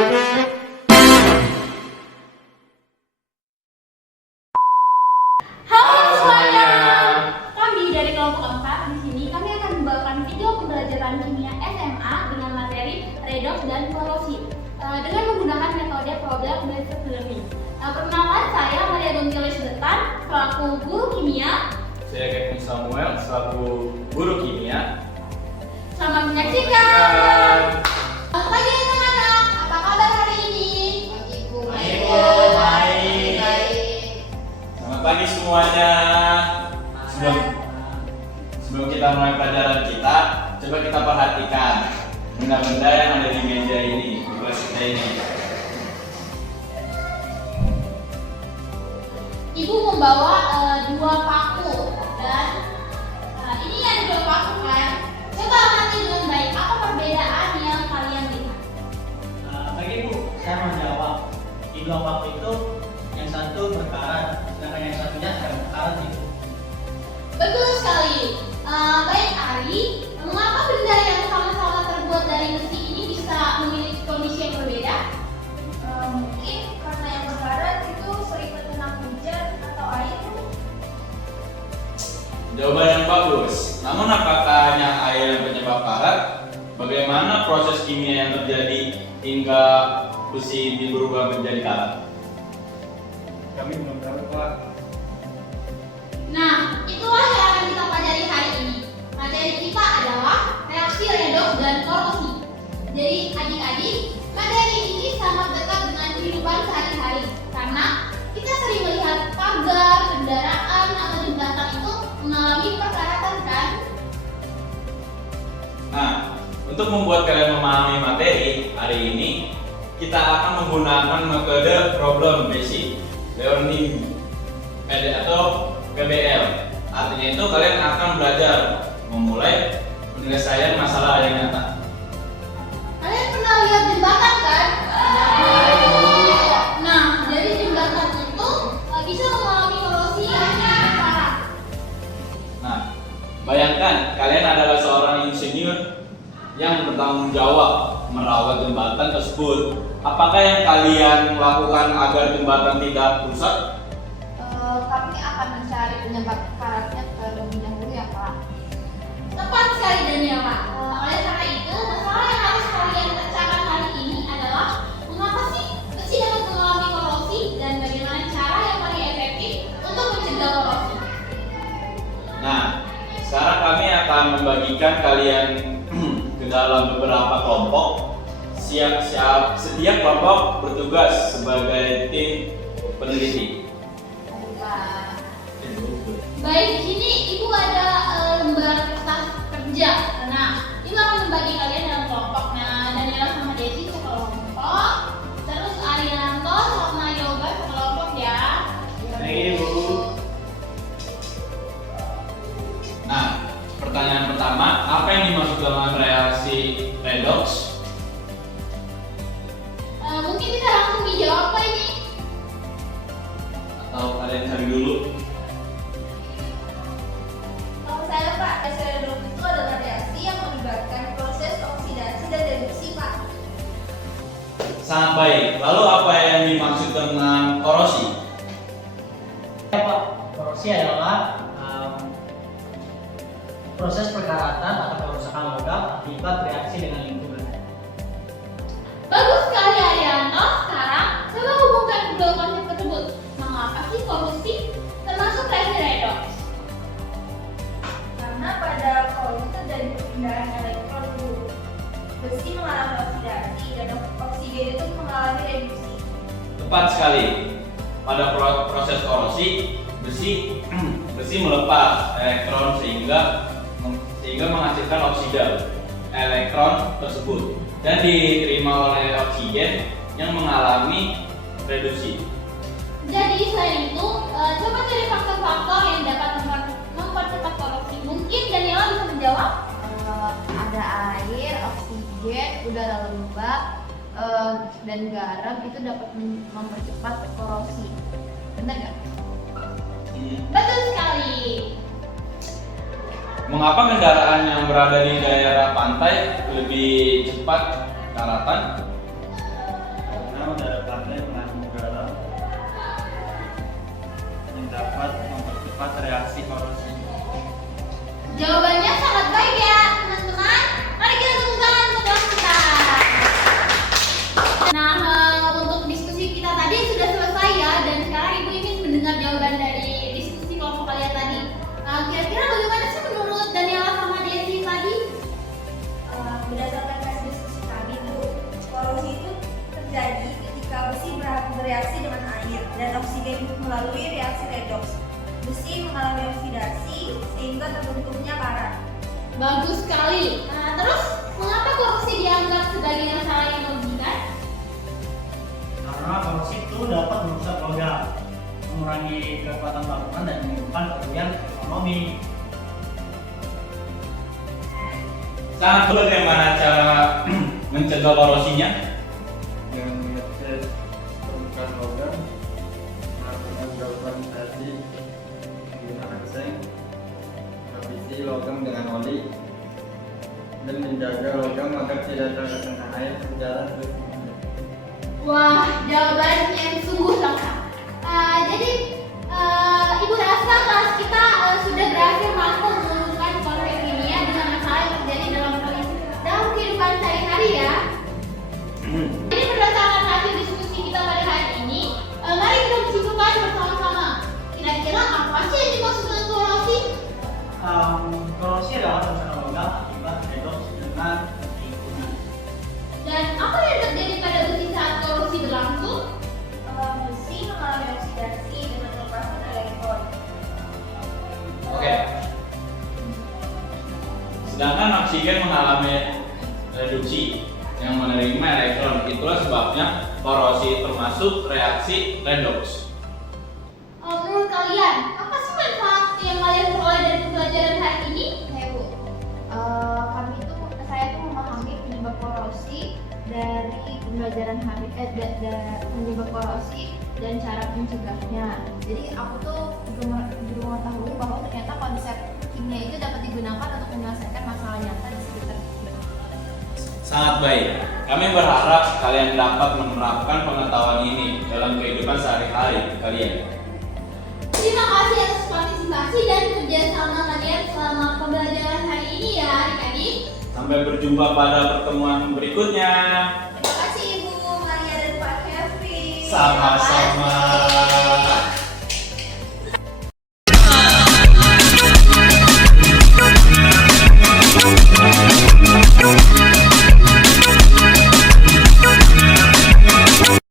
Halo semuanya. Kami dari kelompok 4 di sini kami akan membawakan video pembelajaran kimia SMA dengan materi redox dan korosi dengan menggunakan metode problem-based learning. Perkenalkan, saya Maria Gonzales Detan selaku guru kimia. Saya Kevin Samuel selaku guru kimia. Selamat menyaksikan. Pagi anak-anak, apa kabar hari ini? Baik. Selamat pagi semuanya. Sebelum kita mulai pelajaran kita, coba kita perhatikan benda-benda yang ada di meja ini, di kelas kita ini. Ibu membawa dua paku dan ini ada dua paku kan? Coba amati dengan baik, apa perbedaan yang kalian lihat? Bagi Ibu, saya menjawab. Di dua paku itu yang satu berkarat, sedangkan yang satunya tidak berkarat Ibu. Betul sekali. Baik Ari, mengapa benda yang sama-sama terbuat dari besi ini bisa memiliki kondisi yang berbeda? Mungkin karena yang berkarat itu sering terkena hujan atau air. Jawaban yang bagus. Namun apakah hanya air yang penyebab karat? Bagaimana proses kimia yang terjadi hingga besi ini berubah menjadi karat? Kami belum tahu Pak. Nah, itulah yang akan kita pelajari hari ini. Materi kita adalah reaksi redox dan korosi. Jadi adik-adik, materi ini sangat dekat dengan kehidupan sehari-hari karena kita sering melihat pagar, kendaraan, atau jembatan itu mengalami perkaratan kan? Nah, untuk membuat kalian memahami materi hari ini, kita akan menggunakan metode problem basic learning atau PBL. Artinya itu kalian akan belajar memulai penyelesaian masalah yang nyata. Kalian pernah lihat jembatan kan? Nah, dari jembatan itu bisa mengalami korosi yang parah. Nah, bayangkan kalian adalah seorang insinyur yang bertanggung jawab merawat jembatan tersebut. Apakah yang kalian lakukan agar jembatan tidak rusak? Kami akan mencari penyebab karatnya terlebih dahulu ya Pak. Tepat sekali Daniela. Oleh karena itu, masalah yang harus kalian pecahkan hari ini adalah mengapa sih besi dapat mengalami korosi dan bagaimana cara yang paling efektif untuk mencegah korosi. Nah, sekarang kami akan membagikan kalian ke dalam beberapa kelompok. Setiap kelompok bertugas sebagai tim peneliti. Baik, di sini Ibu ada lembar kertas kerja. Nah, Ibu akan membagi kalian dalam kelompok. Nah, Daniela sama Desi sekelompok. Terus Arianto sama Yoga sekelompok ya. Baik Ibu. Nah, pertanyaan pertama, apa yang dimaksud dengan reaksi redox? Mungkin bisa langsung dijawab Pak ini. Atau kalian cari dulu? Kalau saya Pak, reaksi redox itu adalah reaksi yang melibatkan proses oksidasi dan reduksi Pak. Sangat baik. Lalu apa yang dimaksud dengan korosi? Ya Pak, korosi adalah proses perkaratan atau kerusakan logam akibat reaksi dengan lingkungan. Bagus sekali Arianto. Sekarang coba hubungkan kedua konsep tersebut. Mengapa sih korosi termasuk reaksi redox? Karena pada korosi terjadi perpindahan elektron dulu. Besi mengalami oksidasi dan oksigen itu mengalami reduksi. Tepat sekali. Pada proses korosi, besi melepas elektron sehingga menghasilkan oksida elektron tersebut dan diterima oleh oksigen yang mengalami reduksi. Jadi selain itu, coba cari faktor-faktor yang dapat mempercepat korosi. Mungkin Daniela bisa menjawab. Ada air, oksigen, udara lembab, dan garam itu dapat mempercepat korosi. Benar nggak? Betul sekali. Mengapa kendaraan yang berada di daerah pantai lebih cepat karatan? karena udah pandai mengandung garam yang dapat mempercepat reaksi korosi. Jawabannya sangat baik ya teman-teman. Mari kita tepuk tangan untuk kelas kita. Nah, untuk diskusi kita tadi sudah selesai ya, dan sekarang Ibu ingin mendengar jawaban dari diskusi kelompok kalian tadi. Kira-kira bagaimana sih menurut Daniela sama Desi tadi? Berdasarkan hasil diskusi kami tuh, korosi itu terjadi ketika besi bereaksi dengan air dan oksigen melalui reaksi redox. Besi mengalami oksidasi sehingga terbentuknya karat. Bagus sekali. Nah, terus mengapa korupsi dianggap sebagai masalah yang merugikan? Karena korosi itu dapat merusak logam, mengurangi kekuatan bangunan dan menimbulkan kerugian ekonomi. Sangat bagaimana cara mencegah korosinya? Dengan mengecek permukaan logam, melakukan galvanisasi menggunakan seng, menghabisi logam dengan oli, dan menjaga logam agar tidak terkena air berjalan terus. Wah, jawaban yang sungguh lengkap. Jadi, Ibu rasa kelas kita sudah berhasil mampu menemukan konflik kimia dengan masalah yang terjadi dalam kehidupan sehari-hari ya. Jadi berdasarkan hasil diskusi kita pada hari ini, mari kita simpulkan bersama-sama. Kira-kira apa sih yang dimaksud dengan korosi? Korosi adalah kerusakan logam akibat redox dengan lingkungan. Dan apa yang terjadi pada besi saat korosi berlangsung? Besi mengalami oksidasi dengan melepaskan elektron. Oke. Sedangkan oksigen mengalami reduksi yang menerima elektron. Itulah sebabnya korosi termasuk reaksi redox. Menurut kalian, apa sih manfaat yang kalian peroleh dari pembelajaran hari ini? Ya Bu, saya tuh memahami penyebab korosi dari pembelajaran penyebab korosi dan cara mencegahnya. Jadi aku tuh juga mengetahui bahwa ternyata konsep kimia itu dapat digunakan untuk menyelesaikan masalah nyata di sekitar kita. Sangat baik. Kami berharap kalian dapat menerapkan pengetahuan ini dalam kehidupan sehari-hari kalian. Terima kasih atas partisipasi dan kerjasama kalian selama pembelajaran hari ini ya adik-adik. Sampai berjumpa pada pertemuan berikutnya. Terima kasih Ibu Maria dan Pak Kevin. Sama-sama.